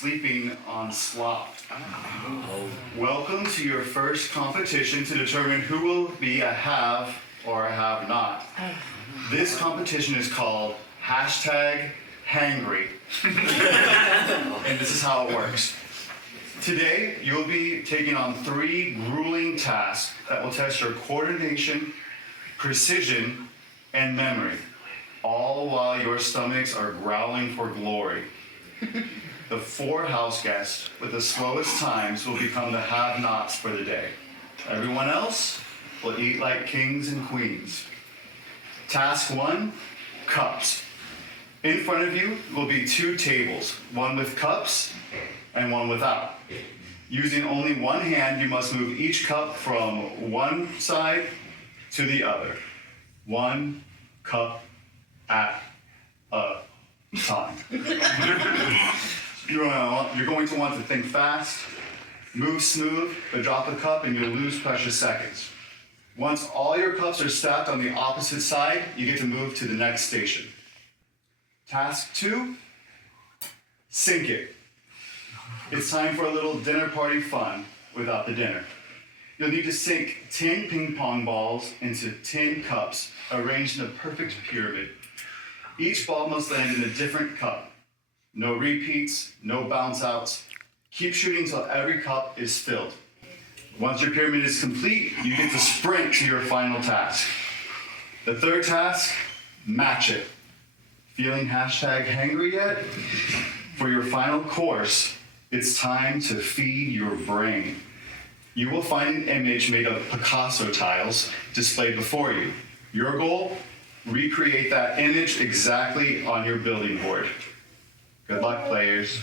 sleeping on slop. Welcome to your first competition to determine who will be a have or a have not. This competition is called #Hangry. And this is how it works. Today, you'll be taking on 3 grueling tasks that will test your coordination, precision, and memory, all while your stomachs are growling for glory. The 4 house guests with the slowest times will become the have-nots for the day. Everyone else will eat like kings and queens. Task 1, cups. In front of you will be 2 tables, one with cups and one without. Using only one hand, you must move each cup from one side to the other. 1 cup at a time. You're going to want to think fast, move smooth, but drop a cup and you'll lose precious seconds. Once all your cups are stacked on the opposite side, you get to move to the next station. Task 2, sink it. It's time for a little dinner party fun without the dinner. You'll need to sink 10 ping pong balls into 10 cups, arranged in a perfect pyramid. Each ball must land in a different cup. No repeats, no bounce outs. Keep shooting till every cup is filled. Once your pyramid is complete, you get to sprint to your final task. The 3rd task, match it. Feeling #hangry yet? For your final course, it's time to feed your brain. You will find an image made of Picasso tiles displayed before you. Your goal? Recreate that image exactly on your building board. Good luck, players.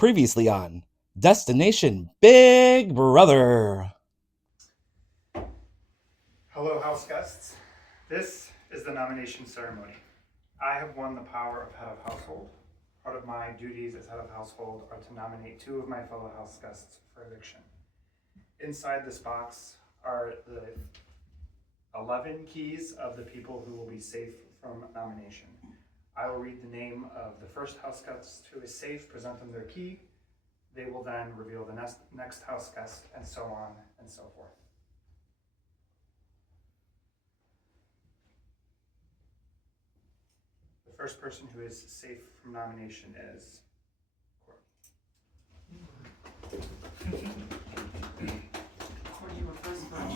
Previously on Destination Big Brother. Hello, house guests. This is the nomination ceremony. I have won the power of head of household. Part of my duties as head of household are to nominate 2 of my fellow house guests for eviction. Inside this box are the 11 keys of the people who will be safe from nomination. I will read the name of the first house guest who is safe, present them their key. They will then reveal the next house guest, and so on and so forth. The first person who is safe from nomination is Courtney, you were first vote.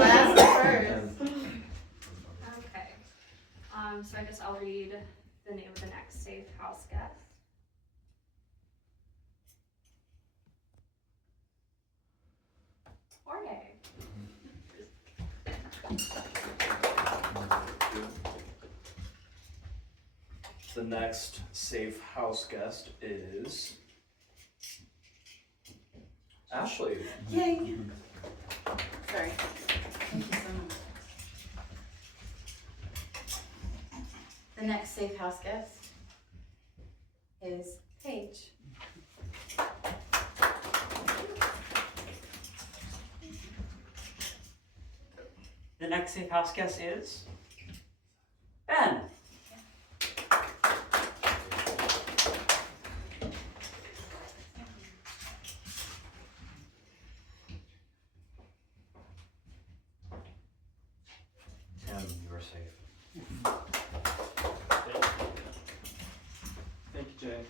Last first. Okay. So I guess I'll read the name of the next safe house guest. Jorge. The next safe house guest is Ashley. Yay. Sorry. Thank you so much. The next safe house guest is Paige. The next safe house guest is Ben. Tim, you are safe. Thank you, Jay.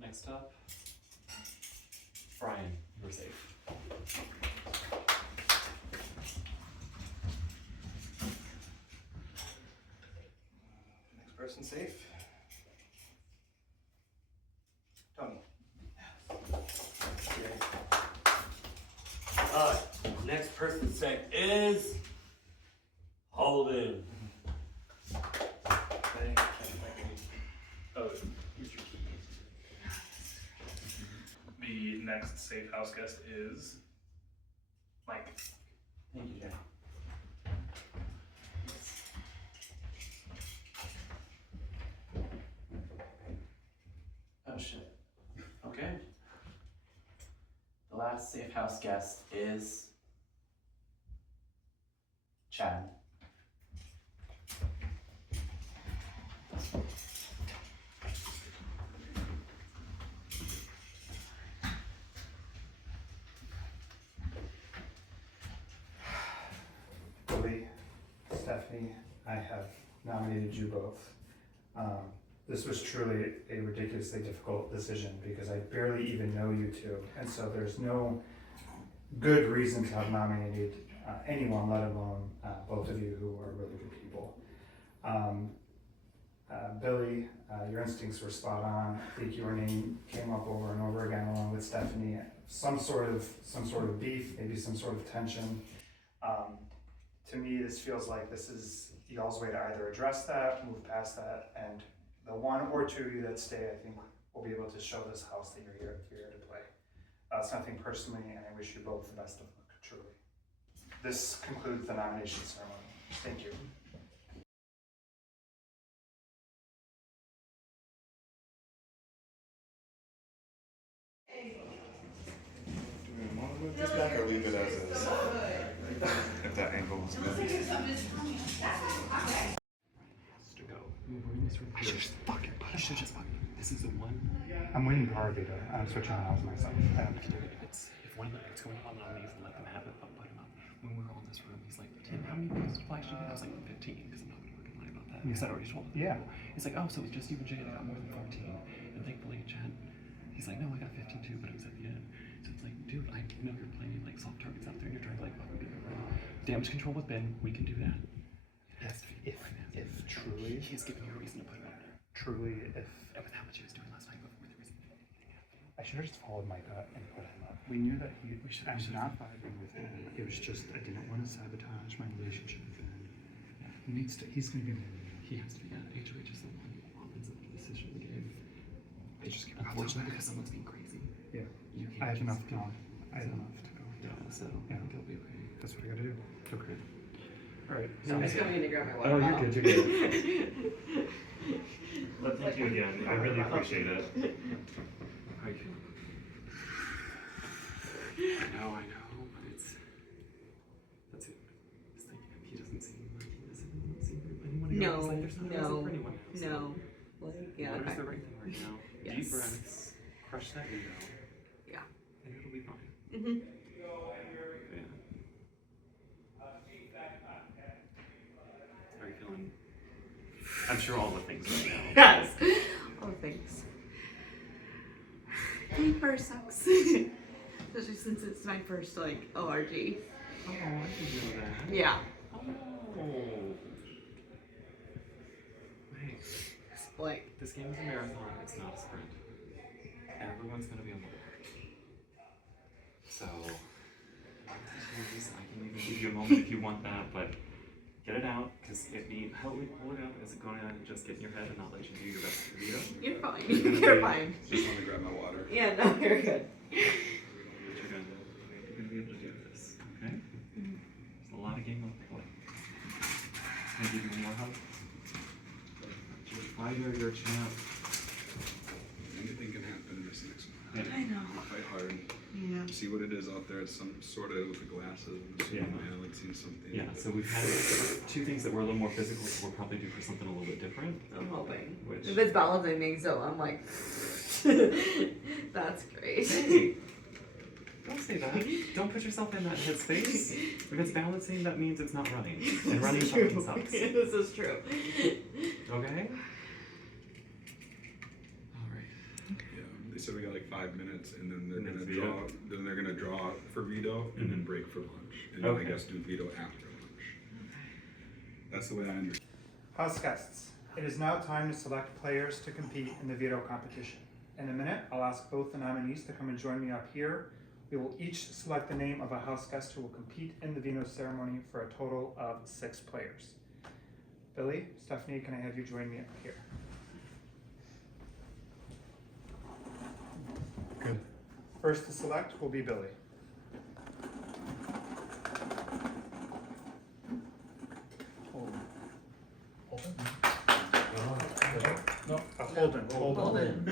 Next up, Brian, you're safe. next person safe. Tony. Next person safe is Holden. Oh, here's your key. The next safe house guest is Mike. Thank you, Jay. Oh shit. Okay. The last safe house guest is Chad. Billy, Stephanie, I have nominated you both. This was truly a ridiculously difficult decision because I barely even know you two, and so there's no good reason to have nominated anyone, let alone both of you who are really good people. Billy, your instincts were spot on. I think your name came up over and over again along with Stephanie. Some sort of beef, maybe some sort of tension. To me, this feels like this is y'all's way to either address that, move past that, and the 1 or 2 of you that stay, I think, will be able to show this house that you're here to play. It's nothing personally, and I wish you both the best of luck, truly. This concludes the nomination ceremony. Thank you. Do we want to move this back or leave it as is? If that angle is good. To go. I should just fucking put it. This is the one. I'm waiting for Harvey to. I'm switching around myself. If one of the it's going on nominees and let them have it, I'll put him up. When we were all in this room, he's like, Tim, how many points did Flash get? I was like, 15, because I'm not going to fucking lie about that. Because I'd already told him. Yeah. He's like, oh, so it's just you and Jay that got more than 14. And thankfully, Chad, he's like, no, I got 15 too, but it was at the end. So it's like, dude, I know you're playing like soft targets out there and you're trying to like fucking get it. Damage control with Ben, we can do that. If truly, He's giving you a reason to put him up there. truly, if And with how much he was doing last night before the reason anything happened. I should have just followed my gut and put him up. We knew that We should- I'm not vibing with him. It was just I didn't want to sabotage my relationship with him. needs to. He's gonna be. He has to be. HOH is the one offensive decision in the game. They just unfortunately because someone's being crazy. Yeah. You can't I have just enough go. to. I have enough to go. Yeah, so I think it'll be okay. That's what I gotta do. Okay. All right. I'm just going in to grab my water Oh, you're bottle. good. You're good. Well, thank you again. I really appreciate it. How are you feeling? I know, but it's. That's it. It's like he doesn't seem like he doesn't seem for anyone No, else. Like, there's not no, for anyone else. no. Like, yeah, Water's okay. the right thing right now. Yes. Deep breaths. Crush that ego. Yeah. And it'll be fine. Mm-hmm. Yeah. How are you feeling? I'm sure all the things right now. Yes. Oh, thanks. Paper sucks. Especially since it's my first, like, ORG. Oh, I didn't know that. Yeah. Oh. Hey, Like, this game is a marathon, it's not a sprint. Everyone's gonna be on the board. So, I can even give you a moment if you want that, but get it out, because hold it up as it going out and just get in your head and not let you do your best to read it. you're fine. You're fine. Just want to grab my water. Yeah, no, you're good. But you're gonna be able to do this, okay? There's a lot of game left to play. Can I give you one more hug? Fighter, you're a champ. Anything can happen in this next one. Yeah. I know. Fight hard. Yeah. See what it is out there. It's some sort of with the glasses. Yeah. Like seeing something. Yeah, so we've had two things that were a little more physical, so we'll probably do for something a little bit different. I'm hoping. Which- If it's balancing, so I'm like, that's great. Hey, don't say that. Don't put yourself in that headspace. If it's balancing, that means it's not running. And running This is fucking true. sucks. This is true. Okay? Alright. Yeah. They said we got like 5 minutes, and then they're And gonna then draw. veto? Then they're gonna draw for veto, and then break for lunch, and then Okay. I guess do veto after lunch. That's the way I understand. House guests, it is now time to select players to compete in the veto competition. In a minute, I'll ask both the nominees to come and join me up here. We will each select the name of a house guest who will compete in the veto ceremony for a total of 6 players. Billy, Stephanie, can I have you join me up here? Good. First to select will be Billy. Holden. Holden.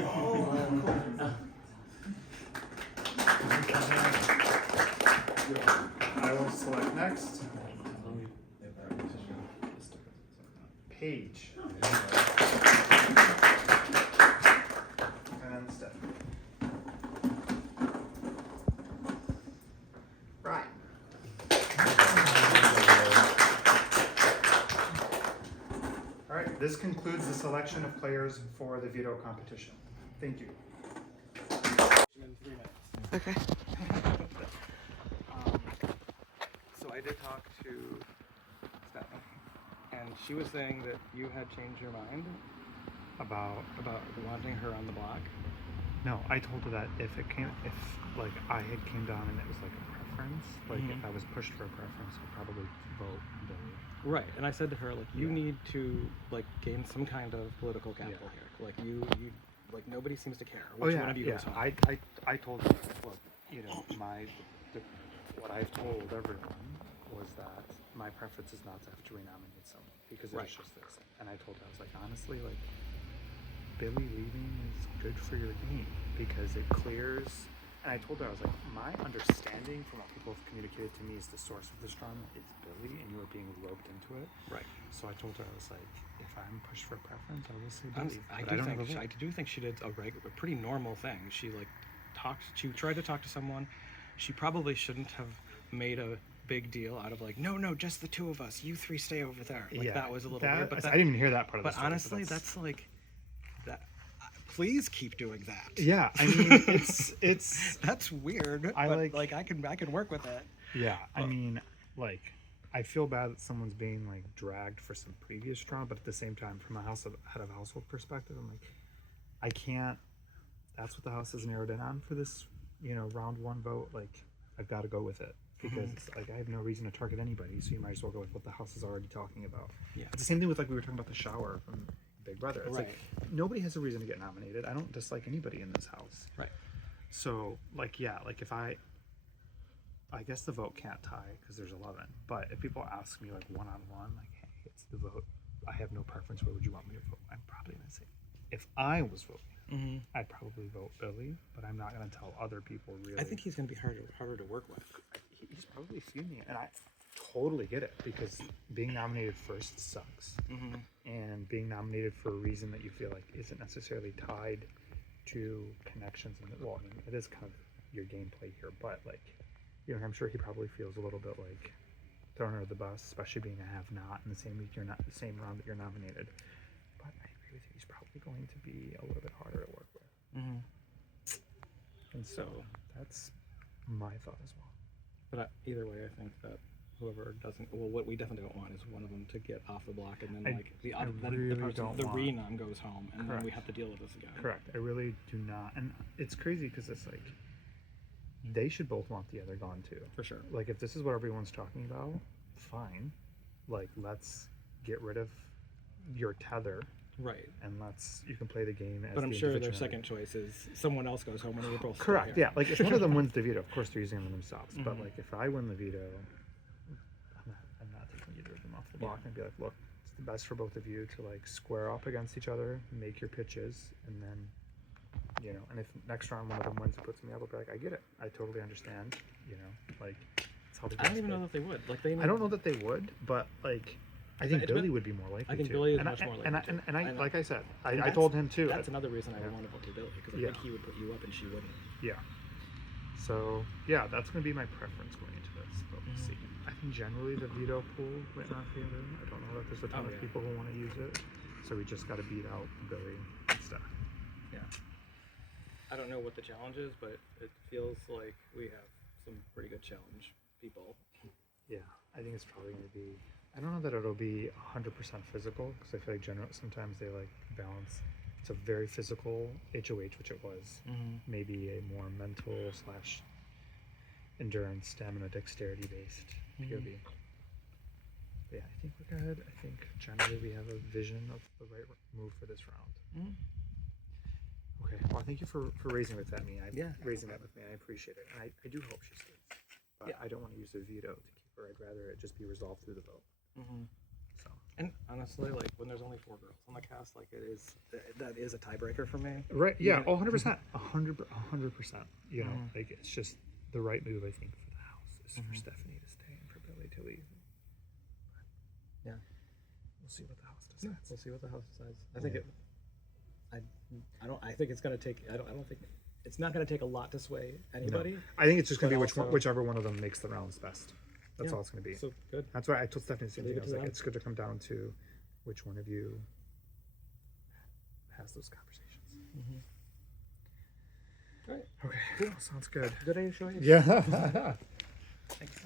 I will select next. Paige. And then Steph. Right. All right, this concludes the selection of players for the veto competition. Thank you. Okay. So I did talk to Stephanie, and she was saying that you had changed your mind about wanting her on the block. No, I told her that if like I had came down and it was like a preference, like if I was pushed for a preference, I'd probably vote Billy. Right, and I said to her, like, you Yeah. need to like gain some kind of political capital here. Like you like nobody seems to care. Which one of you goes home? I told her, look, you know, what I've told everyone was that my preference is not to have to renominate someone because Right. it's just this. And I told her, I was like, honestly, like Billy leaving is good for your game because it clears. And I told her, I was like, my understanding from what people have communicated to me is the source of this drama is Billy, and you are being roped into it. Right. So I told her, I was like, if I'm pushed for a preference, I will say Honestly, Billy. I but do don't think have a vote. I do think she did a pretty normal thing. She tried to talk to someone. She probably shouldn't have made a big deal out of like, no, just the two of us. You three stay over there. Like that was a little weird. But I didn't even hear that part of the But story. honestly, that's like that. Please keep doing that. Yeah, I mean, it's That's weird. I but, like- I can work with that. yeah. I mean, like, I feel bad that someone's being like dragged for some previous drama, but at the same time, from a head of household perspective, I'm like, I can't. That's what the house has narrowed in on for this, round one vote. Like, I've got to go with it. because it's like I have no reason to target anybody, so you might as well go with what the house is already talking about. Yeah. It's the same thing with like we were talking about the shower from Big Brother. It's Right. like nobody has a reason to get nominated. I don't dislike anybody in this house. Right. So like yeah, like if I guess the vote can't tie because there's 11. But if people ask me like one-on-one, like, hey, it's the vote. I have no preference. Where would you want me to vote? I'm probably gonna say, if I was voting, I'd probably vote Billy. But I'm not gonna tell other people really. I think he's gonna be harder to work with. He's probably fuming, and I totally get it because being nominated first sucks, and being nominated for a reason that you feel like isn't necessarily tied to connections. And well, I mean, it is kind of your gameplay here, but like. You know, I'm sure he probably feels a little bit like thrown under the bus, especially being a have-not in the same week you're not the same round that you're nominated. But I agree with you; he's probably going to be a little bit harder to work with. And so that's my thought as well. But either way, I think that whoever doesn't, well, what we definitely don't want is one of them to get off the block, and then the renom goes home, and then we have to deal with this again. Correct. I really do not, and it's crazy because it's like. They should both want the other gone too. For sure. Like if this is what everyone's talking about, fine. Like let's get rid of your tether. Right. And you can play the game as But I'm the sure their individual. second choice is someone else goes home and we're both correct. still Yeah. Like if one of them wins the veto, of course they're using them themselves. But like if I win the veto, I'm not taking either of them off the block and be like, look, it's the best for both of you to like square up against each other, make your pitches, and then you know, and if next round one of them wins and puts me up, I'll be like, I get it. I totally understand. You know, like it's how the I don't even know that they would. Like I don't know that they would, but like I think Billy would be more likely to. I think Billy is much more likely to. And I like I said, I told him too. That's another reason I want to vote for Billy, because I think he would put you up and she wouldn't. Yeah. So yeah, that's going to be my preference going into this. But we'll see. I think generally the veto pool went in our favor. I don't know that there's a ton of people who want to use it, so we just got to beat out Billy and stuff. Yeah. I don't know what the challenge is, but it feels like we have some pretty good challenge people. Yeah, I think it's probably going to be. I don't know that it'll be 100% physical because I feel like sometimes they like balance. It's a very physical HOH, which it was. Maybe a more mental / endurance, stamina, dexterity based POV. Yeah, I think we're good. I think generally we have a vision of the right move for this round. Okay, well, thank you for raising with that me. Raising that with me. I appreciate it. And I do hope she stays. But I don't want to use a veto to keep her. I'd rather it just be resolved through the vote. So. And honestly, like when there's only 4 girls on the cast, like that is a tiebreaker for me. Right? Yeah. 100%. 100%. You know, like it's just the right move. I think for the house is for Stephanie to stay and for Billy to leave. But, yeah. We'll see what the house decides. Yeah, we'll see what the house decides. I think I think it's gonna take. I don't think it's not gonna take a lot to sway anybody. No. I think it's just gonna be whichever one of them makes the rounds best. That's all it's gonna be. So good. That's why I told Stephanie the same thing. I was like, it's good to come down to which one of you has those conversations. Right. Okay. Cool. Sounds good. Good day, show you. Yeah. Thanks.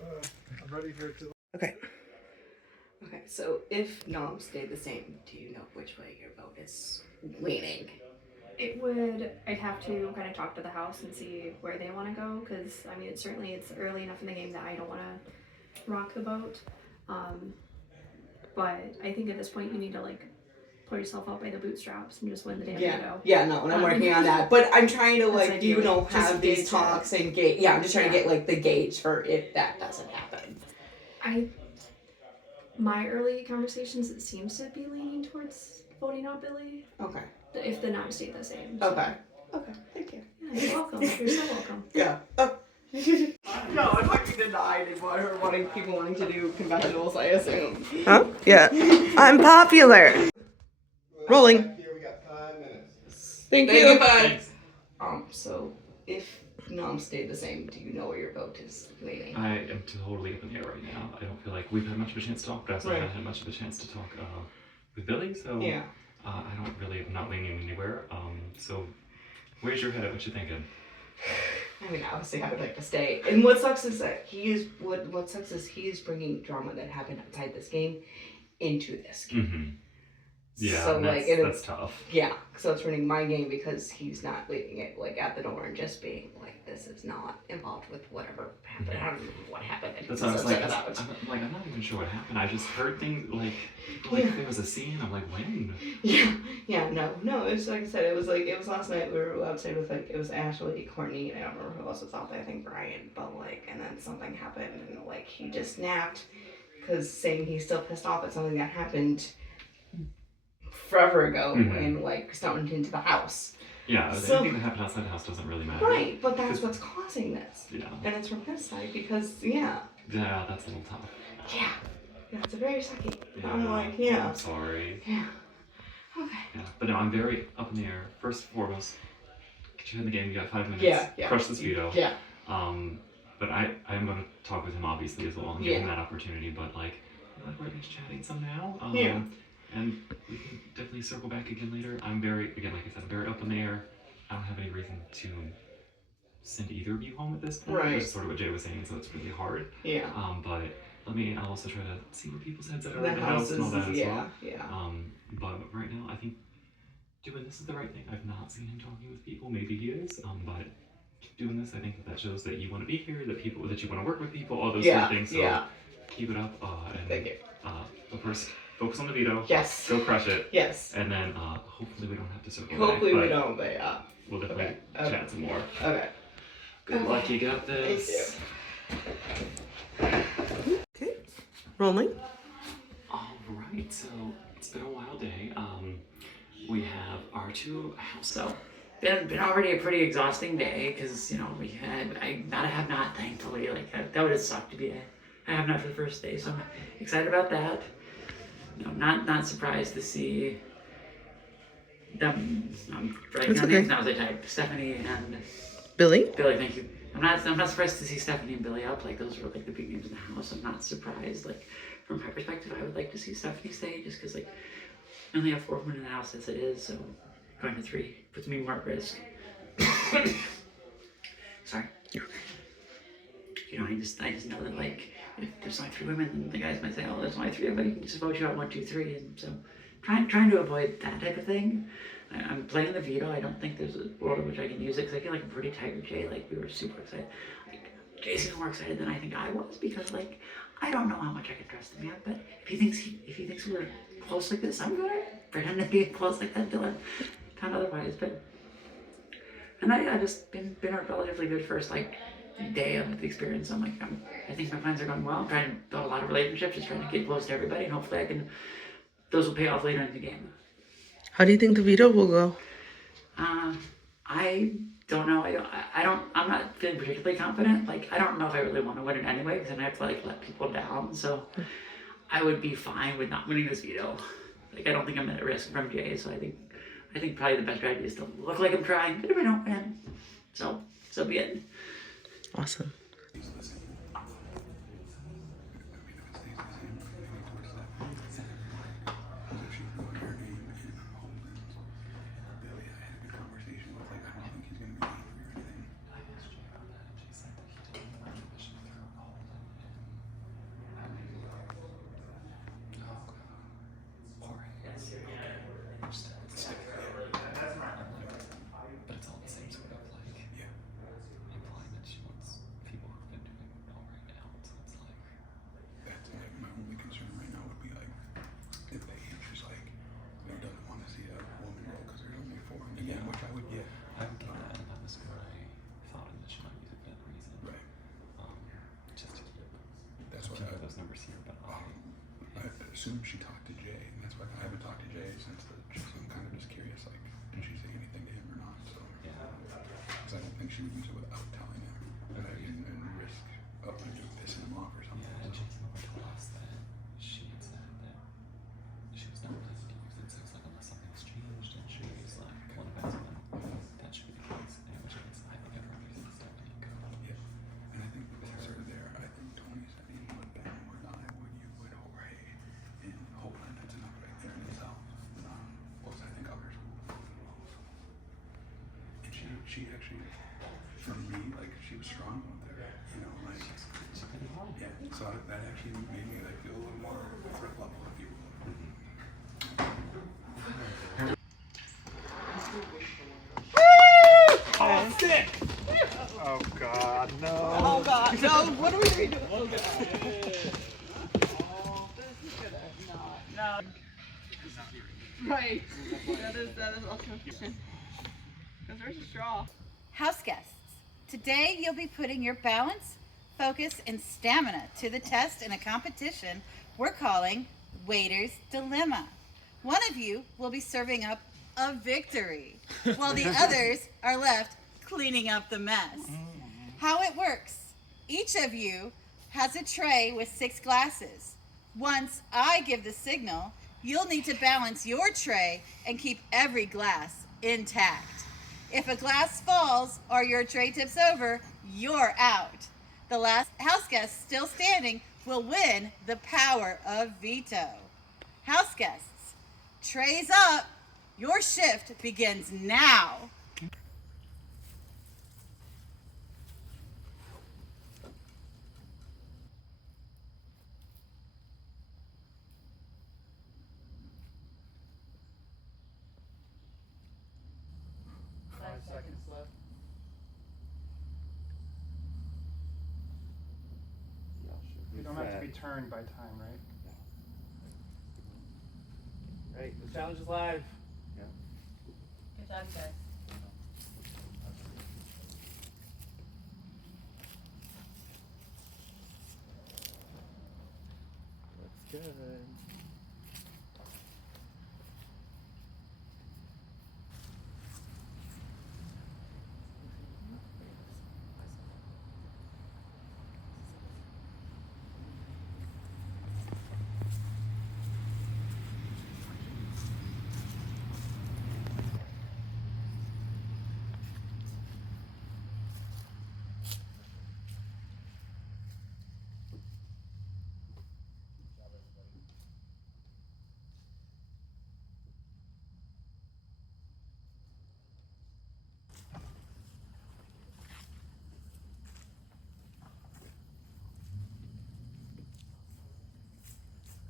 I'm ready for it to. Okay. Okay, so if noms stay the same, do you know which way your vote is leaning? I'd have to kind of talk to the house and see where they want to go, because I mean it's early enough in the game that I don't want to rock the boat. But I think at this point you need to like pull yourself up by the bootstraps and just win the damn veto. Yeah, no, and I'm working on that. But I'm trying to like, ideal. you know, Just have these gauge talks and gauge. Yeah, I'm just trying to get like the gauge for if that doesn't happen. My early conversations, it seems to be leaning towards voting out Billy. Okay. If the noms stay the same. Okay. Okay. Thank you. Yeah, you're welcome. You're so welcome. Yeah. Oh. No, I'm fucking denied and people wanting to do confessionals, I assume. Huh? Yeah. I'm popular. Rolling. Here we got 5 minutes. Thank you. Thanks. So if noms stayed the same, do you know where your vote is leaning? I am totally up in the air right now. I don't feel like we've had much of a chance to talk, but I also haven't had much of a chance to talk with Billy, so yeah. I'm not leaning anywhere. So where's your head at? What you thinking? I mean, obviously I would like to stay. And what sucks is that he is bringing drama that happened outside this game into this game. Yeah, So that's, like it's that's tough. Yeah, so it's ruining my game because he's not leaving it like at the door and just being like, "This is not involved with whatever happened." I don't remember what happened. And That's he's what I was like. upset about. I'm not even sure what happened. I just heard things like there was a scene. I'm like, when? Yeah, no. It's like I said, it was last night. We were outside with it was Ashley, Courtney, and I don't remember who else was out there. I think Brian, but like, and then something happened, and like he just snapped because saying he's still pissed off at something that happened forever ago and like snuck into the house. Yeah, So- anything that happened outside the house doesn't really matter. Right, but that's what's causing this. Yeah. And it's from his side because yeah, That's a little tough. it's a very sucky. Yeah, I'm like, yeah. I'm sorry. Yeah. Okay. Yeah, but no, I'm very up in the air. First and foremost, get you in the game. You got 5 minutes. Yeah. Crush this veto. Yeah. But I am going to talk with him obviously as well and give him that opportunity. But like we're just chatting some now. And we can definitely circle back again later. I'm very, again, like I said, very up in the air. I don't have any reason to send either of you home at this point. Right. Which is sort of what Jay was saying, so it's really hard. Yeah. But I'll also try to see where people's heads are The in the house and all that as well. Yeah. But right now, I think doing this is the right thing. I've not seen him talking with people. Maybe he is. But doing this, I think that shows that you want to be here, that you want to work with people, all those sort of things. So keep it up. And thank you. But first, focus on the veto. Yes. Go crush it. Yes. And then hopefully we don't have to circle Hopefully back. we don't, but yeah. We'll definitely chat some more. Okay. Good luck, you got this. Okay. Rolling. Alright, so it's been a wild day. We have our 2 house. So, been already a pretty exhausting day because we had I have not thankfully that would have sucked to be a have not for the first day. So I'm excited about that. Not surprised to see them. I'm writing down names now as I type. Stephanie and Billy. Billy, thank you. I'm not surprised to see Stephanie and Billy up. Like those were like the big names in the house. I'm not surprised. Like from my perspective, I would like to see Stephanie stay just because like I only have 4 women in the house as it is. So going to 3 puts me more at risk. Sorry. I just know that like if there's only 3 women, then the guys might say, "Oh, there's only 3 of them. You can just vote you out 1, 2, 3." And so trying to avoid that type of thing. I'm playing the veto. I don't think there's a world in which I can use it because I feel like I'm pretty tight with Jay. Like we were super excited. Like Jay's even more excited than I think I was because like I don't know how much I can trust him yet. But if he thinks we were close like this, I'm gonna pretend to be close like that until I'm kind of otherwise. And I just been a relatively good first like day of the experience. I'm like I think my plans are going well. I'm trying to build a lot of relationships, just trying to get close to everybody, and hopefully those will pay off later in the game. How do you think the veto will go? I don't know. I'm not feeling particularly confident. Like I don't know if I really want to win it anyway because then I have to like let people down. So I would be fine with not winning this veto. Like I don't think I'm at risk from Jay. So I think probably the best strategy is to look like I'm trying, but if I don't win, so be it. Awesome. But it's all the same sort of like implying that she wants people who've been doing it well right now. So it's like that's like my only concern right now would be like if she's like doesn't want to see a woman roll because there's only 4 again, which I would get. I would get that, and that was what I thought initially might be the good reason. Right. Just to keep That's what those numbers here, but I assume she talked to Jay, and that's why I haven't talked to Jay since I'm kind of just curious, like, did she say anything to him or not? So, because I don't think she would use it without telling him, and risk of pissing him off or something. Yeah, and Jason told us that she had said that she was not willing to use it, so it's like unless something's changed and she was like one of us, that should be the case. And which means I think everyone uses it stuff when you go. Yeah, and I think sort of there, I think Tony said he would Ben would I would you would Jorge and Holden. That's enough right there in itself. Plus I think others will. And she actually, for me, like she was strong with her, like yeah. So that actually made me like feel a little more threat level, if you will. stick! Oh God, no. Oh God, no! What are we doing? Oh God. No. Right. That is also. Because where's the straw? House guests, today you'll be putting your balance, focus, and stamina to the test in a competition we're calling Waiter's Dilemma. One of you will be serving up a victory, while the others are left cleaning up the mess. How it works: each of you has a tray with 6 glasses. Once I give the signal, you'll need to balance your tray and keep every glass intact. If a glass falls or your tray tips over, you're out. The last house guest still standing will win the power of veto. House guests, trays up. Your shift begins now. Seconds left. You don't have to be turned by time, right? Right, the challenge is live. Good job, guys. Looks good.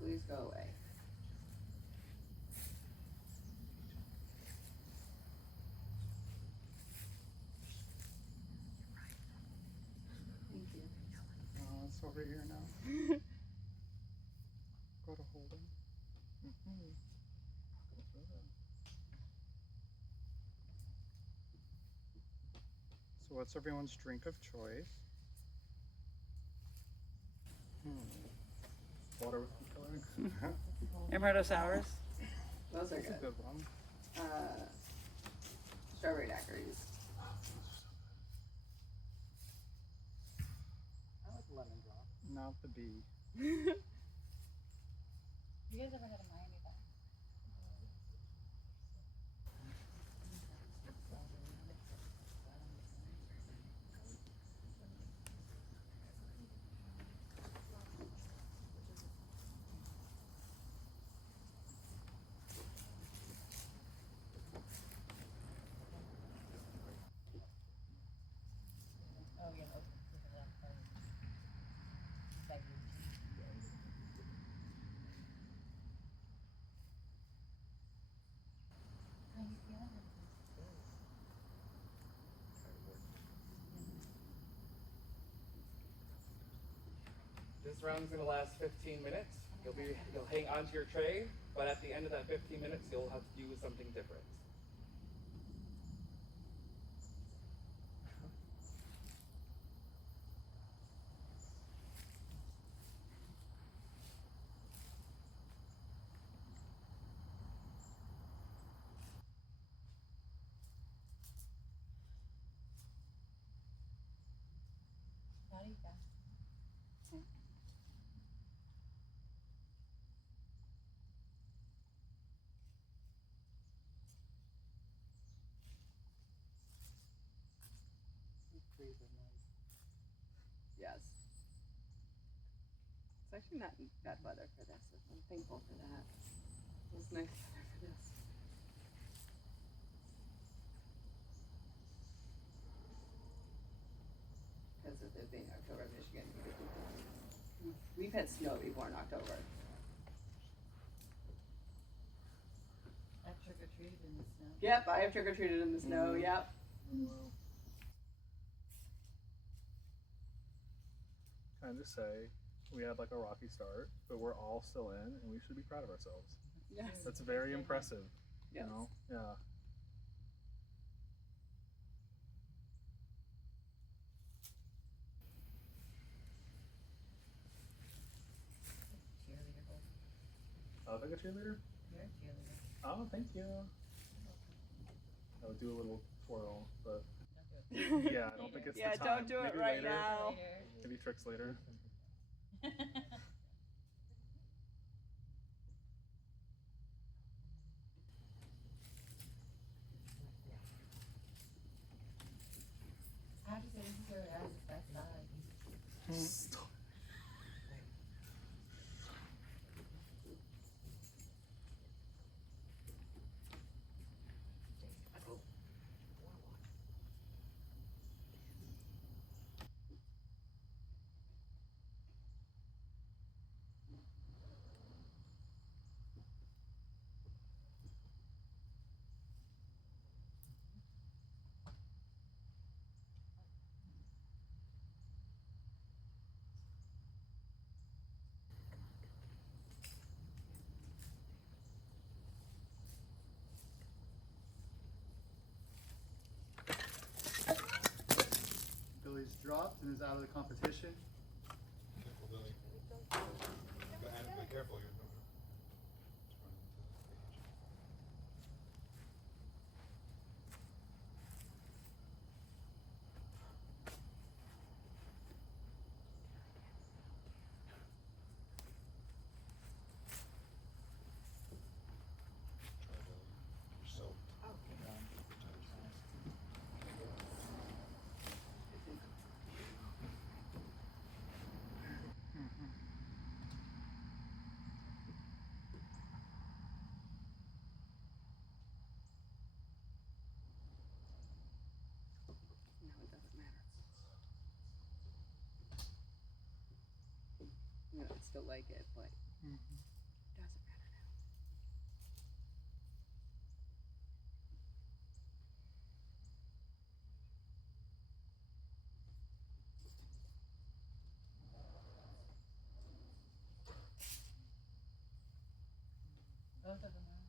Please go away. Thank you. Oh, it's over here now. Go to holding. So what's everyone's drink of choice? Water with color. Amaretto sours. Those are That's a good. good one. Strawberry daiquiris. I like lemon drop. Not the bee. You guys ever had a Miami bar? This round's gonna last 15 minutes. You'll hang onto your tray, but at the end of that 15 minutes, you'll have to do something different. Yes. It's actually not bad weather for this. I'm thankful for that. It's nice weather for this. Because of it being October in Michigan. We've had snow before in October. I've trick-or-treated in the snow. Yep, I have trick-or-treated in the snow, yep. and just say we had like a rocky start, but we're all still in, and we should be proud of ourselves. Yes. That's very impressive. Yes. You know? Yeah. Oh, like a cheerleader? You're a cheerleader. Oh, thank you. I would do a little twirl, but yeah, I don't think it's Yeah, the time. don't do it Maybe right later. now. Maybe tricks later. How does it insert as that side? Stop. Billy's dropped and is out of the competition. Careful, Billy. Be careful. You're so. No, it doesn't matter. No, I'd still like it, but doesn't matter now. Both of them are.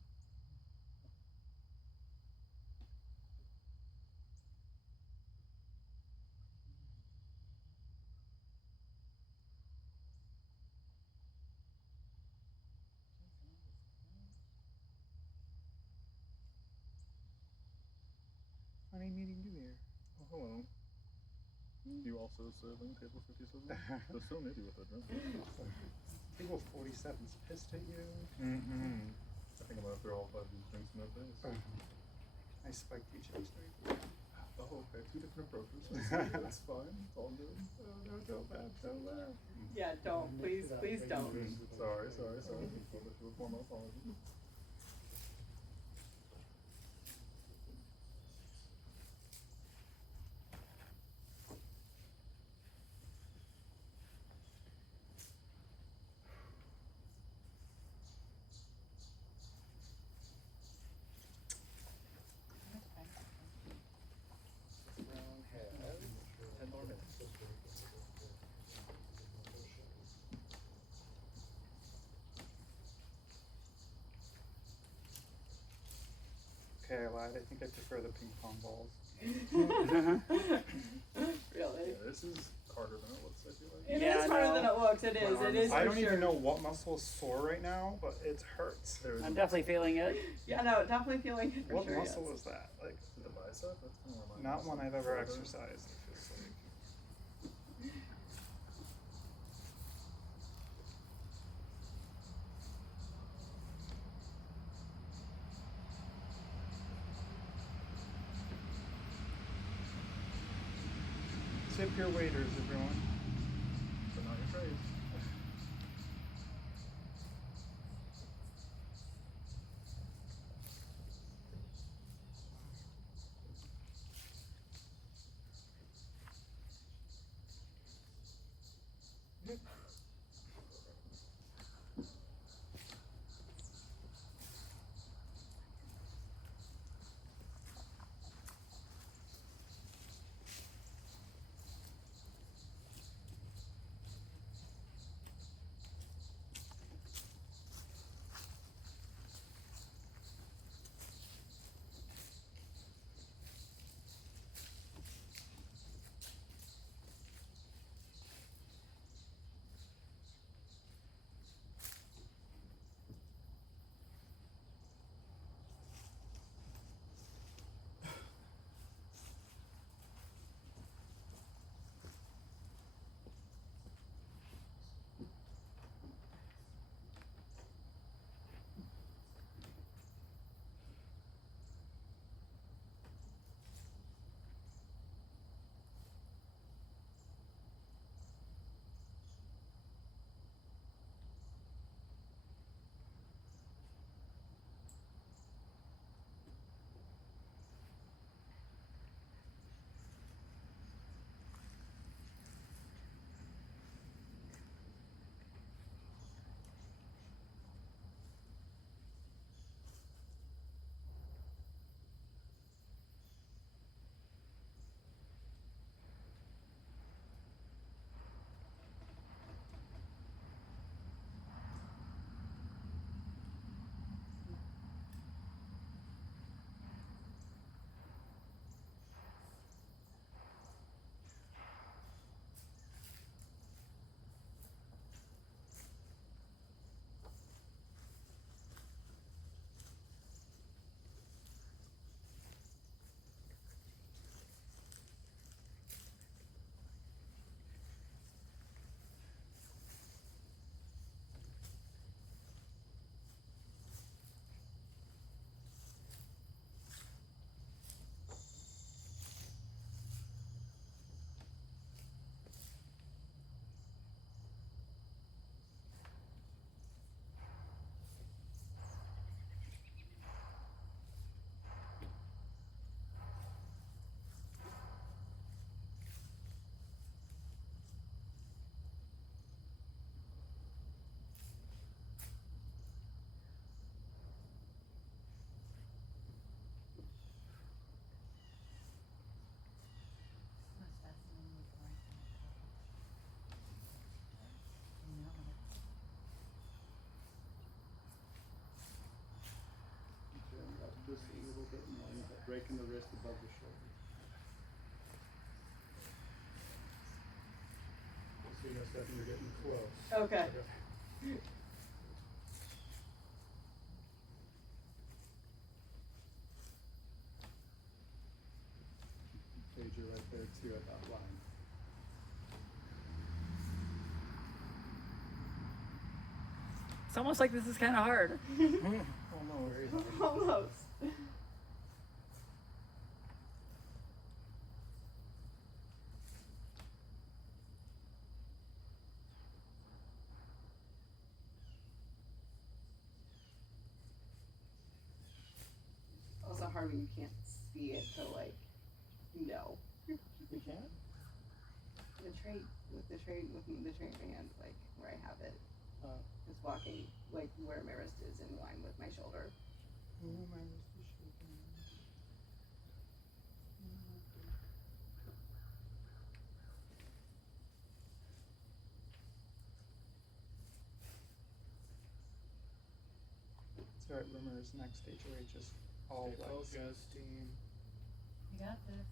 Funny meeting you here. Oh, hello. You also serving table 57? They're so nitty with it, right? Table 47's pissed at you. Mm-hmm. I think I'm gonna throw all 5 of these drinks in their face. I spiked each of these. Oh, okay. 2 different approaches. That's fine. It's all good. Oh, no, don't laugh, don't laugh. Yeah, don't. Please, please don't. Sorry. With formal apology. Round has 10 more minutes. Okay, I lied. I think I prefer the ping pong balls. Really? Yeah, this is harder than it looks, I feel like. It is harder than it looks. It is. It is. I for don't sure. even know what muscle is sore right now, but it hurts. I'm definitely feeling it. Yeah, no, definitely feeling it. For What sure, muscle yes. is that? Like, The bicep? That's kind of not one I've ever exercised. It feels like. Tip your waiters, everyone. But not your trays. breaking the wrist above the shoulder. So you know, Stephanie, you're getting close. Okay. Paige, you're right there too at that line. It's almost like this is kind of hard. Almost. Also hard when you can't see it to like know. You can? The trait with the trait in my hand, like where I have it, is walking like where my wrist is in line with my shoulder. Oh, my wrist is shaking. It's alright, rumors next HOH is all Lex team. You got this.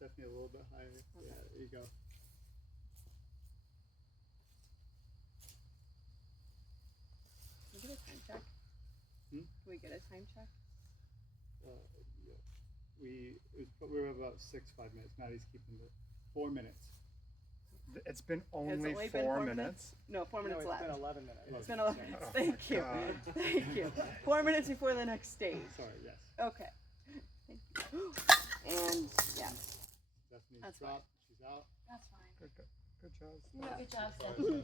Stephanie, a little bit higher. Okay. Yeah, there you go. Can we get a time check? Hmm? Can we get a time check? Yeah. We were about 5 minutes. Maddie's keeping the 4 minutes. It's been only, been 4 minutes. No, 4 minutes left. It's been 11 minutes. It's been 11 minutes. Oh Thank my you. God. Thank you. 4 minutes before the next stage. Sorry, yes. Okay. Thank you. And yeah. Stephanie's That's dropped. She's out. That's fine. Good job. Yeah, good job, Stephanie.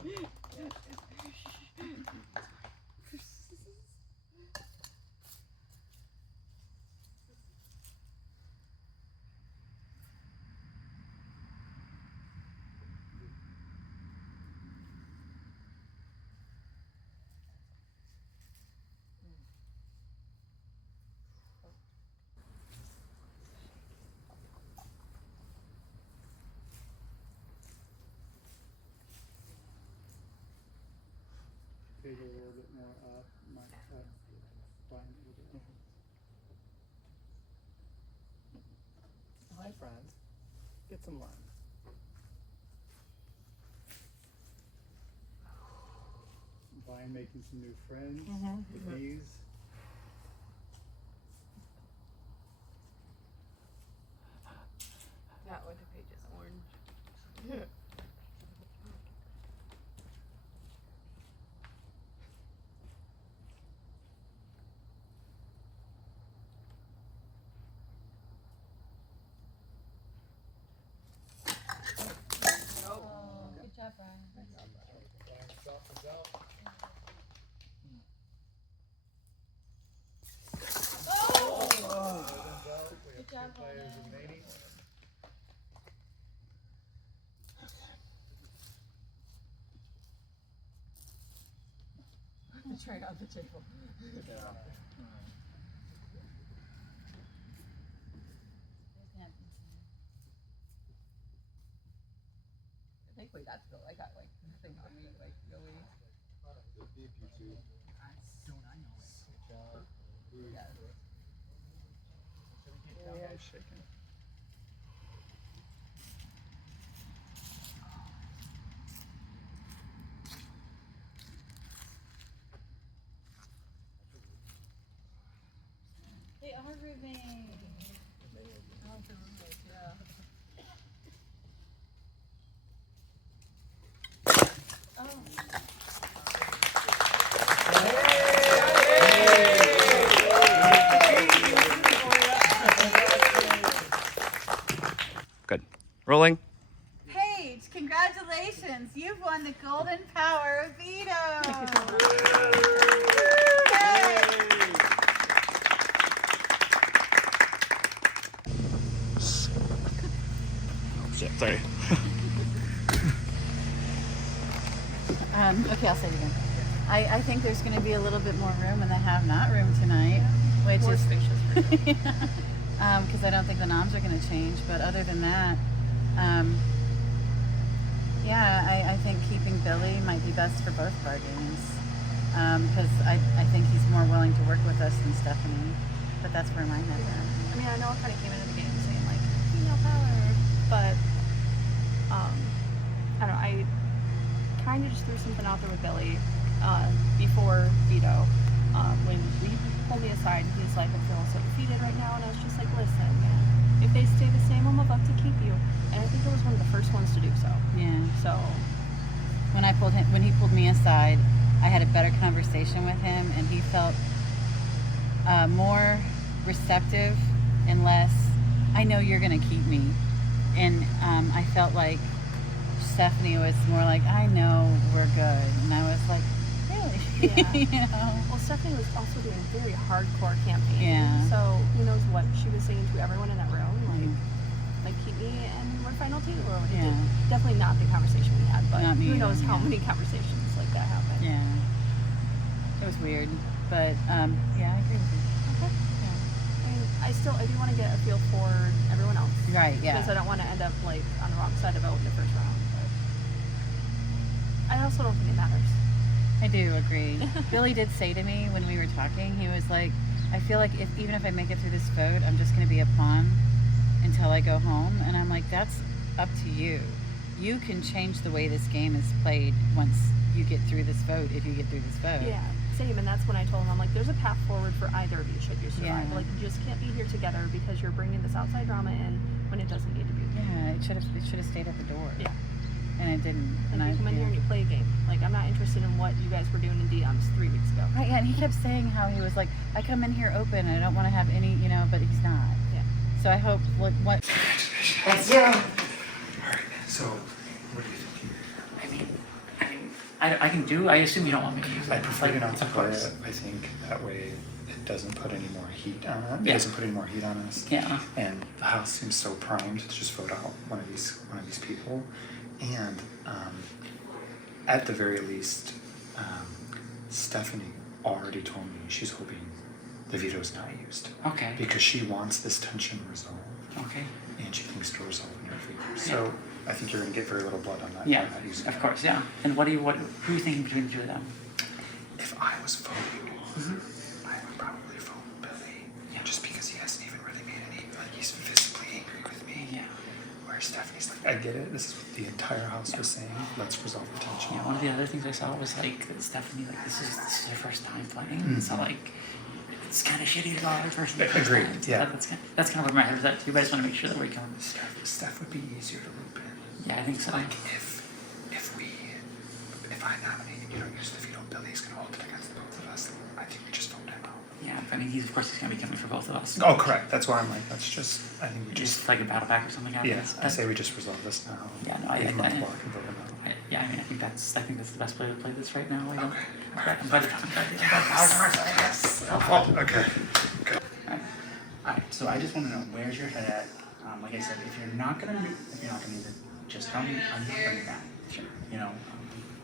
Take a little bit more up. Fine. Hi, friend. Get some lunch. Vine making some new friends. The bees. That one to Paige's orange. Good job, Brian. Good job, Brian. It's right on the table. I think we got to go. I got like nothing on me, like really. Don't I know it? Yeah. Yeah, it's shaking. They are moving. Good. Rolling. Paige, congratulations. You've won the Golden Power of Veto. Yay. Shit, sorry. Okay, I'll say it again. I think there's going to be a little bit more room in the have-not room tonight, which More is spacious for you. because I don't think the noms are going to change. But other than that, yeah, I think keeping Billy might be best for both of our games because I think he's more willing to work with us than Stephanie. But that's where my head at. I mean, I know I kind of came into the game saying like female power, but I don't know. I kind of just threw something out there with Billy before veto. When he pulled me aside, he's like, "I'm feeling so defeated right now," and I was just like, "Listen, man, if they stay the same, I'm about to keep you." And I think I was one of the first ones to do so. Yeah. So When he pulled me aside, I had a better conversation with him, and he felt more receptive and less, I know you're going to keep me. And I felt like Stephanie was more like, I know we're good. And I was like, really? yeah. You know? Well, Stephanie was also doing a very hardcore campaign. Yeah. So who knows what she was saying to everyone in that room, like keep me and we're final two, or what? Yeah. Definitely not the conversation we had, but Not me who knows either, how yeah. many conversations like that happened. Yeah. It was weird. But yeah, I agree with you. Okay. I mean, I do want to get a feel for everyone else. Right, yeah. Because I don't want to end up like on the wrong side of it in the first round. But I also don't think it matters. I do agree. Billy did say to me when we were talking, he was like, I feel like even if I make it through this vote, I'm just going to be a pawn until I go home. And I'm like, that's up to you. You can change the way this game is played once you get through this vote, if you get through this vote. Yeah, same. And that's when I told him, I'm like, there's a path forward for either of you should you survive. Yeah. Like, you just can't be here together because you're bringing this outside drama in when it doesn't need to be. Yeah, it should have stayed at the door. Yeah. And it didn't. And you come in here and you play a game. Like, I'm not interested in what you guys were doing in DMs 3 weeks ago. Right, yeah, and he kept saying how he was like, I come in here open and I don't want to have any, but he's not. Yeah. So I hope, what... That's zero. Alright, so, what do you think? I assume you don't want me to use it. I prefer you not to Of play course. it. I think that way it doesn't put any more heat on it. Yeah. It doesn't put any more heat on us. Yeah. And the house seems so primed to just vote out one of these people. And at the very least, Stephanie already told me she's hoping the veto's not used. Okay. Because she wants this tension resolved. Okay. And she thinks to resolve in her favor. So I think you're going to get very little blood on that. Yeah, on that using of it. course, yeah. And who are you thinking between the two of them? If I was voting, I would probably vote Billy. Just because he hasn't even really made any, like he's physically angry with me. Yeah. Where Stephanie's like, I get it, this is what the entire house was saying, let's resolve the tension. Yeah, one of the other things I saw was like that Stephanie, like this is her first time playing, so like it's kind of shitty to go out first. Agreed. Time. So Yeah. That's kind of where my head was at too. But I just want to make sure that we're going. Steph would be easier to loop in. Yeah, I think so. Like if I nominate and you don't use the veto, Billy's gonna hold it against the both of us. I think we just vote him out. Yeah, I mean he's going to be coming for both of us. Oh, correct. That's why I'm like, let's just. I think we just like a battle pack or something. Yeah, I say we just resolve this now. Yeah, no, Leave him on the block and vote him out. Yeah, I mean I think that's the best way to play this right now. Okay. I'm glad you're Okay. Alright, so I just want to know where's your head at. Like I said, if you're not gonna use it, just tell me. I'm not bringing it back. Sure. I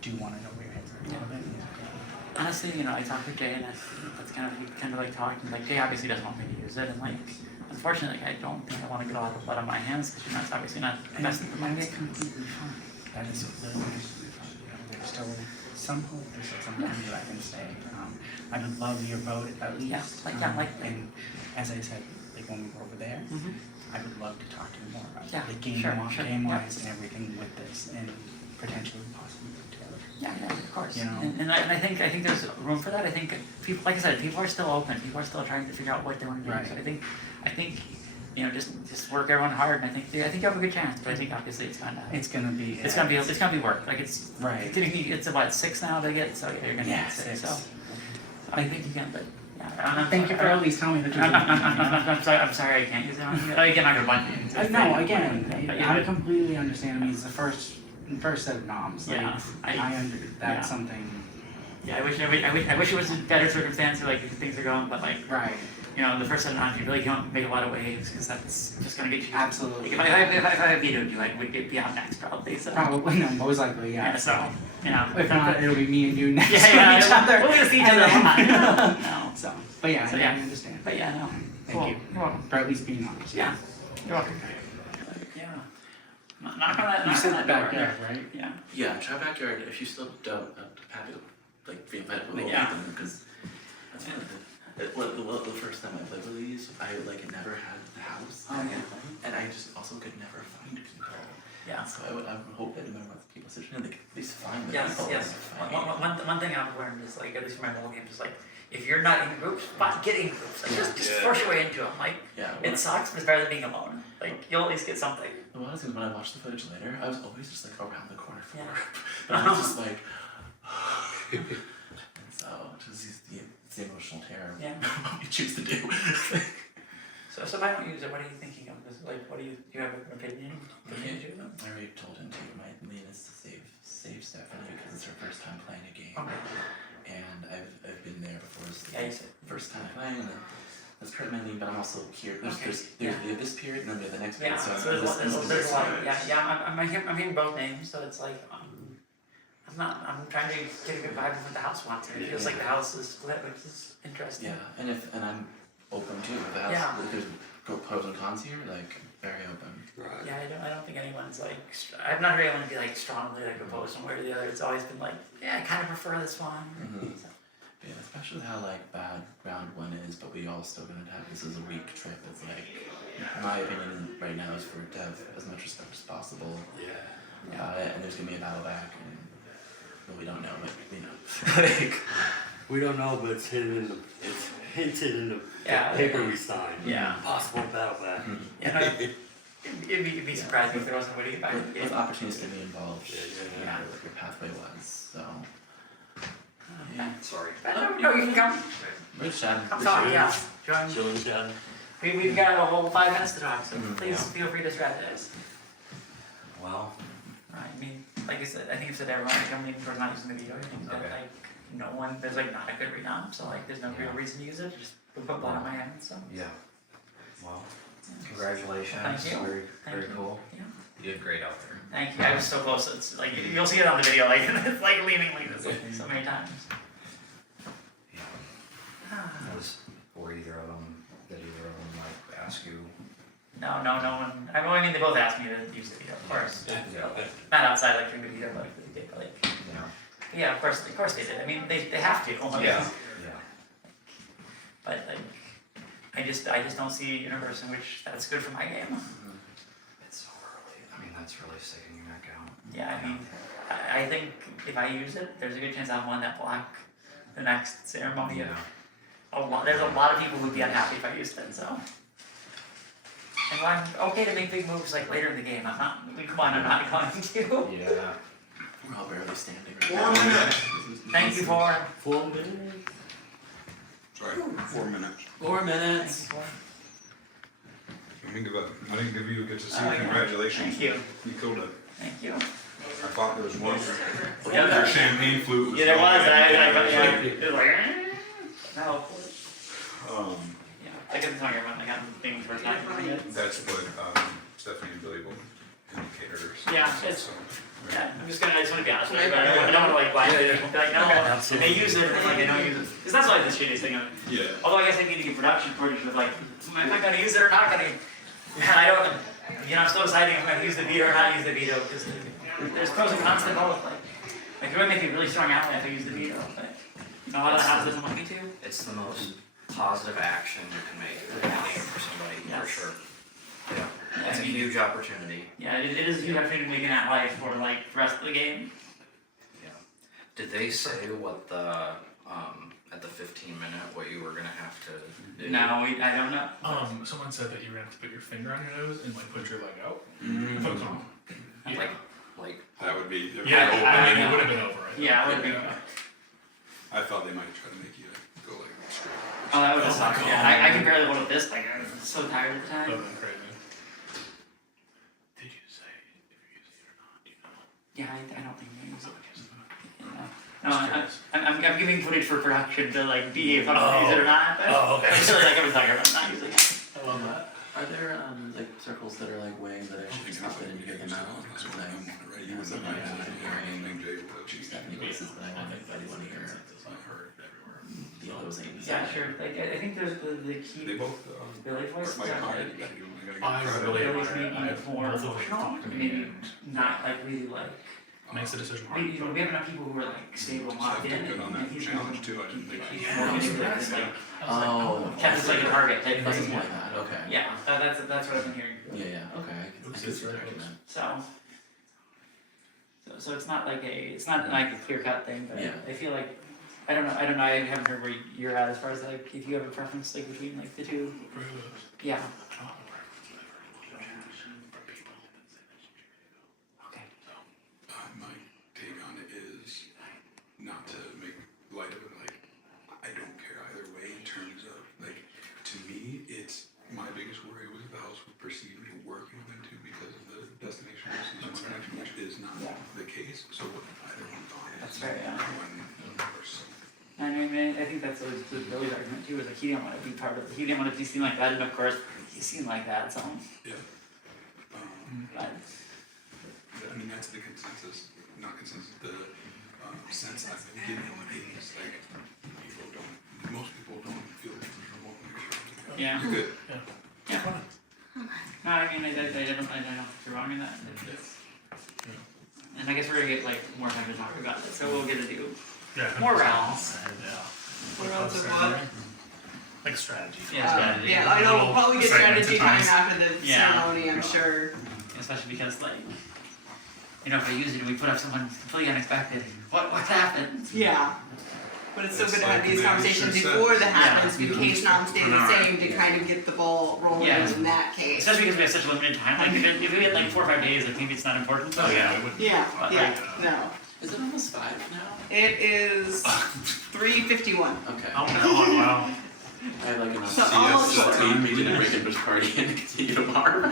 do want to know where your head's at a little bit. Honestly, I talked to Jay, and that's kind of like talking. Like Jay obviously doesn't want me to use it, and like unfortunately, I don't think I want to get a lot of blood on my hands because that's obviously not the best at the moment. That's completely fine. That is completely fine. There's still some hope. There's still some time that I can stay. I would love your vote at least. And as I said, like when we were over there, I would love to talk to you more about the game-wise and everything with this, and potentially possibly put together. Yeah, of course. And I think there's room for that. I think people, like I said, people are still open. People are still trying to figure out what they want to do. Right. So I think just work everyone hard, and I think you have a good chance. But I think obviously it's gonna be work. Like it's right. It's about 6 now to get, so you're gonna get 6. So I think you can, but. Thank you for at least telling me that you I'm sorry I can't use it on you. Again, I'm gonna No, again, I completely understand. I mean, it's the first set of noms. Like, Yeah, that's something. Yeah, I wish it was a better circumstance, like things are going, but like. Right. the first set of nines, you really don't make a lot of waves because that's just going to get you. Absolutely. Like, if I vetoed you, I would be out next probably. So. Probably, no, most likely, yeah. Yeah, so, If not, it'll be me and you next Yeah, to each other. we'll just see each other a lot. No. So, but yeah, So, I yeah. understand. But yeah, no. Thank Cool. you. You're welcome. For at least being honest. Yeah. You're welcome. Yeah. Knock on that. You Knock said on the that door. backyard, right? Yeah. Yeah, try backyard. If you still don't, I'm happy to like be invited to Yeah. them because that's one of the first time I played with these, I like never had the house at home, and I just also could never find people. Yeah. So I would hope that no matter what the people situation, they could at least find the Yes, people. yes. One thing I've learned is like, at least for my mobile games, is like, if you're not in groups, get in groups. Like, just force your way into them. Like, it sucks, but it's better than being alone. Like, you'll at least get something. One of the things when I watched the footage later, I was always just like around the corner from her. Yeah. And I was just like, and so just it's the emotional terror of Yeah. what you choose to do. So if I don't use it, what are you thinking of? Like, do you have an opinion? I already told him to. My lean is to save Stephanie because it's her first time playing a game. Okay. And I've been there before. It's Yeah, you the said. first time playing, and then that's part of my lean, but I'm also here. Okay. We have this period, and then we have the next Yeah, period. so there's a lot. I'm hearing both names, so it's like I'm trying to get a good vibe of what the house wants. And it feels like the house is split, which is interesting. Yeah, and I'm open too. If the house, Yeah. if there's pros and cons here, like very open. Right. Yeah, I don't think anyone's like. I've not heard anyone be like strongly like opposed one way or the other. It's always been like, yeah, I kind of prefer this one. Mm-hmm. So. Yeah, especially how like bad round one is, but we all still gonna have this as a week trip. It's like, my opinion right now is for it to have as much respect as possible. And there's gonna be a battle back, and well, we don't know, but we know. Like, we don't know, but it's hinted in the paper we signed. Yeah. Possible battle back. Yeah. It'd be surprising if there wasn't a way to get back. With opportunities to be involved, Yeah. what your pathway was. So. Sorry. No, you can come. Good chat. Come talk, yeah. Join. Chilling, chat. We've got a whole 5 minutes to talk, so Mhm. please feel free to strategize. Well. Right, I mean, like I said, I think you said everyone, like, I'm leaning towards not using the veto. I think that, like, no one, there's like not a good read so like, there's no real reason to use it. Just put blood on my hands, so. Yeah. Well, congratulations. Thank you. Very, Thank very you. cool. Yeah. You did great out there. Thank you. I was so close. It's like, you'll see it on the video, like, it's like leaning like this so many times. I was, or either of them, that either of them might ask you. No one. I mean, they both asked me to use the veto, of course. Yeah. Not outside like during the veto, but they did, like. Yeah. Yeah, of course they did. I mean, they have to. Like, Yeah. But like, I just don't see a universe in which that's good for my game. It's so early. I mean, that's really sticking your neck out. Yeah, I mean, I think if I use it, there's a good chance I'll win that block the next ceremony. Yeah. There's a lot of people who'd be unhappy if I used it, so. And I'm okay to make big moves like later in the game. I'm not going to. Yeah. We're all barely standing. 4 minutes. Thank you for. 4 minutes. Sorry, 4 minutes. 4 minutes. I didn't give you a good to see. Oh, yeah. Congratulations. Thank you. You killed it. Thank you. I thought there was one. Yeah, Your champagne flute was. Yeah, there was. Yeah. It was like, no. Yeah, I get the song everyone. I got things for time. that's what Stephanie and Billy will indicate her. Yeah, it's. Yeah, I just want to be honest with you, but I don't want to like lie to people. Be like, no, and they use it, and then like they don't use it. Because that's like the shittiest thing of it. Yeah. Although I guess I need to get production footage of like, am I going to use it or not going to? And I don't, I'm still deciding if I'm going to use the veto or not use the veto, because there's pros and cons to both. Like it would make me a really strong ally if I use the veto, but a lot of the house doesn't want me to. It's the most positive action you can make for the game for somebody, for sure. Yeah. It's a huge opportunity. Yeah, it is a huge opportunity to make an ally for like the rest of the game. Yeah. Did they say what the at the 15-minute what you were gonna have to do? No, I don't know. Someone said that you were gonna have to put your finger on your nose and like put your leg out. Mm-hmm. Yeah. Like that would be. Yeah, I mean, it would have been over. Yeah, it would have been. I thought they might try to make you go like straight. Oh, that would have sucked. Yeah, I can barely hold up this thing. I was so tired at the time. That would have been crazy. Did you say if you're using it or not? Do you know? Yeah, I don't think they use it. Yeah. No, I'm giving footage for production to like be if I don't use it or not. Oh, okay. So like everyone's talking about not using it. I love that. Are there like circles that are like ways that actually just not fit into the mouth? Like, you know, something like that. Stephanie places that I want everybody want to hear. The opposing. Yeah, sure. Like I think there's the key. They both Billy voice. are I really Billy's admire maybe it. more emotional. Maybe not like really like. Makes the decision hard. We have enough people who are like stable and locked in, and he's more challenge too. I didn't think he's more interested in like Oh. kept as like a target type This is thing. like that. Okay. Yeah, that's what I've been hearing. Yeah. Okay. I can see that. So it's not like a clear cut thing, but Yeah. I feel like I don't know. I haven't heard where you're at as far as like if you have a preference like between like the two. Yeah. My take on it is not to make light of it. Like, I don't care either way in terms of like, to me, it's my biggest worry was the house would perceive me working with them too because of the destination versus one connection, which is not the case. So either one thought is That's fair, yeah. one or so. I mean, I think that's always Billy's argument too. Is like he didn't want to be part of it. He didn't want it to seem like that, and of course, he seemed like that. So. Yeah. But, I mean, that's the consensus, not consensus, the sense I've been getting is like, most people don't feel comfortable when you're showing. Yeah. You're good. Yeah. No, I mean, I don't think you're wrong in that. And I guess we're gonna get like more time to talk about it, so we'll get to do more rounds. More rounds of what? Like strategy. Yeah, strategy. Yeah, I know. We'll probably get Segments strategy at time times. after the Yeah. ceremony, I'm sure. Especially because like, you know, if I use it and we put up someone completely unexpected, what's happened? Yeah. But it's so good to have these like conversations Mr. before that Yeah. happens, in case noms stay the same, to kind of get the ball rolling Yeah. in that case. Especially because we have such a limited time. Like if we had like 4 or 5 days, like maybe it's not important. Oh yeah, it would. Yeah, But, yeah, no. Is it almost 5 now? It is 3:51. Okay. Oh wow. I have like enough So almost CS team meeting to break into this party and to continue tomorrow.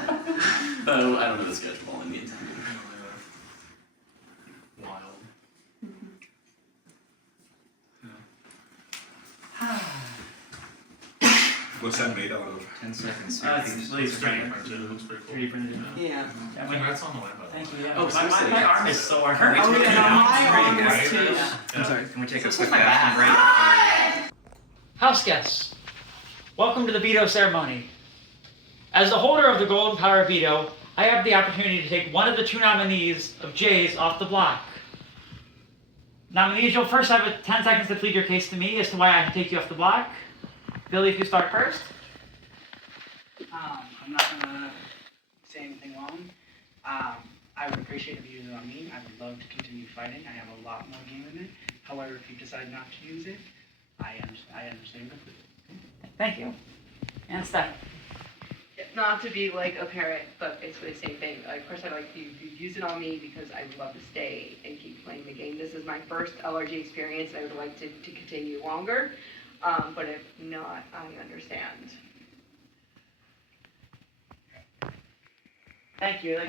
So I don't know the schedule in the meantime. Wild. What's that made out of? 10 seconds. It's really It's 3D printed. printed. It looks pretty cool. 3D printed. Yeah. Yeah, Congrats on the win, by the way. Thank you. Yeah. Oh, my seriously? arm is sore. Can we Oh, take yeah, a my arm break, is too. right? I'm sorry, can we take a This quick is my bathroom back. break? House guests, welcome to the veto ceremony. As the holder of the Golden Power veto, I have the opportunity to take one of the 2 nominees of Jay's off the block. Nominees, you'll first have 10 seconds to plead your case to me as to why I can take you off the block. Billy, if you start first. I'm not gonna say anything long. I would appreciate if you use it on me. I would love to continue fighting. I have a lot more game in it. However, if you decide not to use it, I understand completely. Thank you. And Steph. Not to be like a parent, but basically the same thing. Of course, I'd like you to use it on me because I would love to stay and keep playing the game. This is my first LRG experience, and I would like to continue longer. But if not, I understand. Thank you.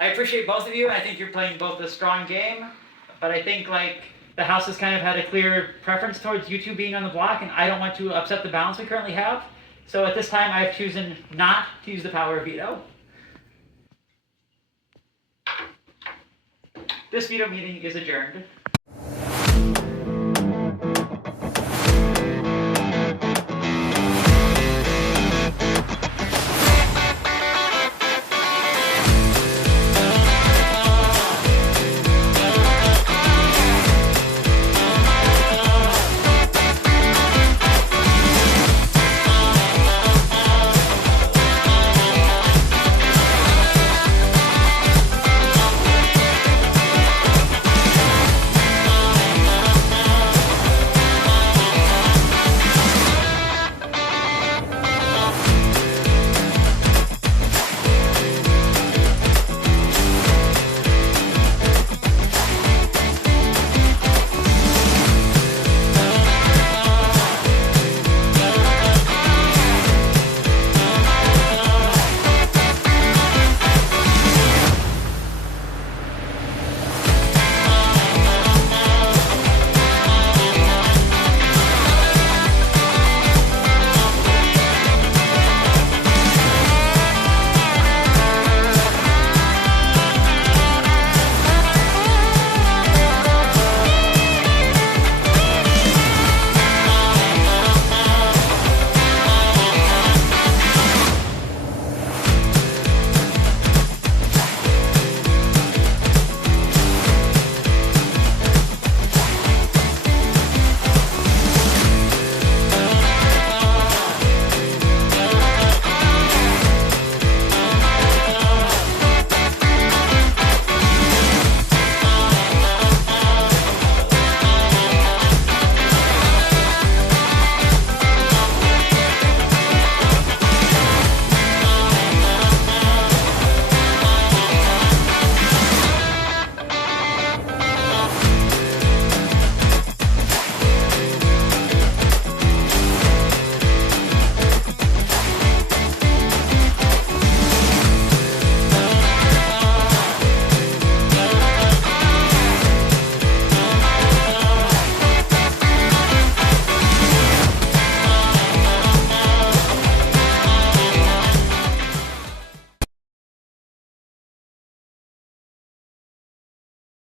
I appreciate both of you. I think you're playing both a strong game, but I think like the house has kind of had a clear preference towards you two being on the block, and I don't want to upset the balance we currently have. So at this time, I've chosen not to use the power of veto. This veto meeting is adjourned.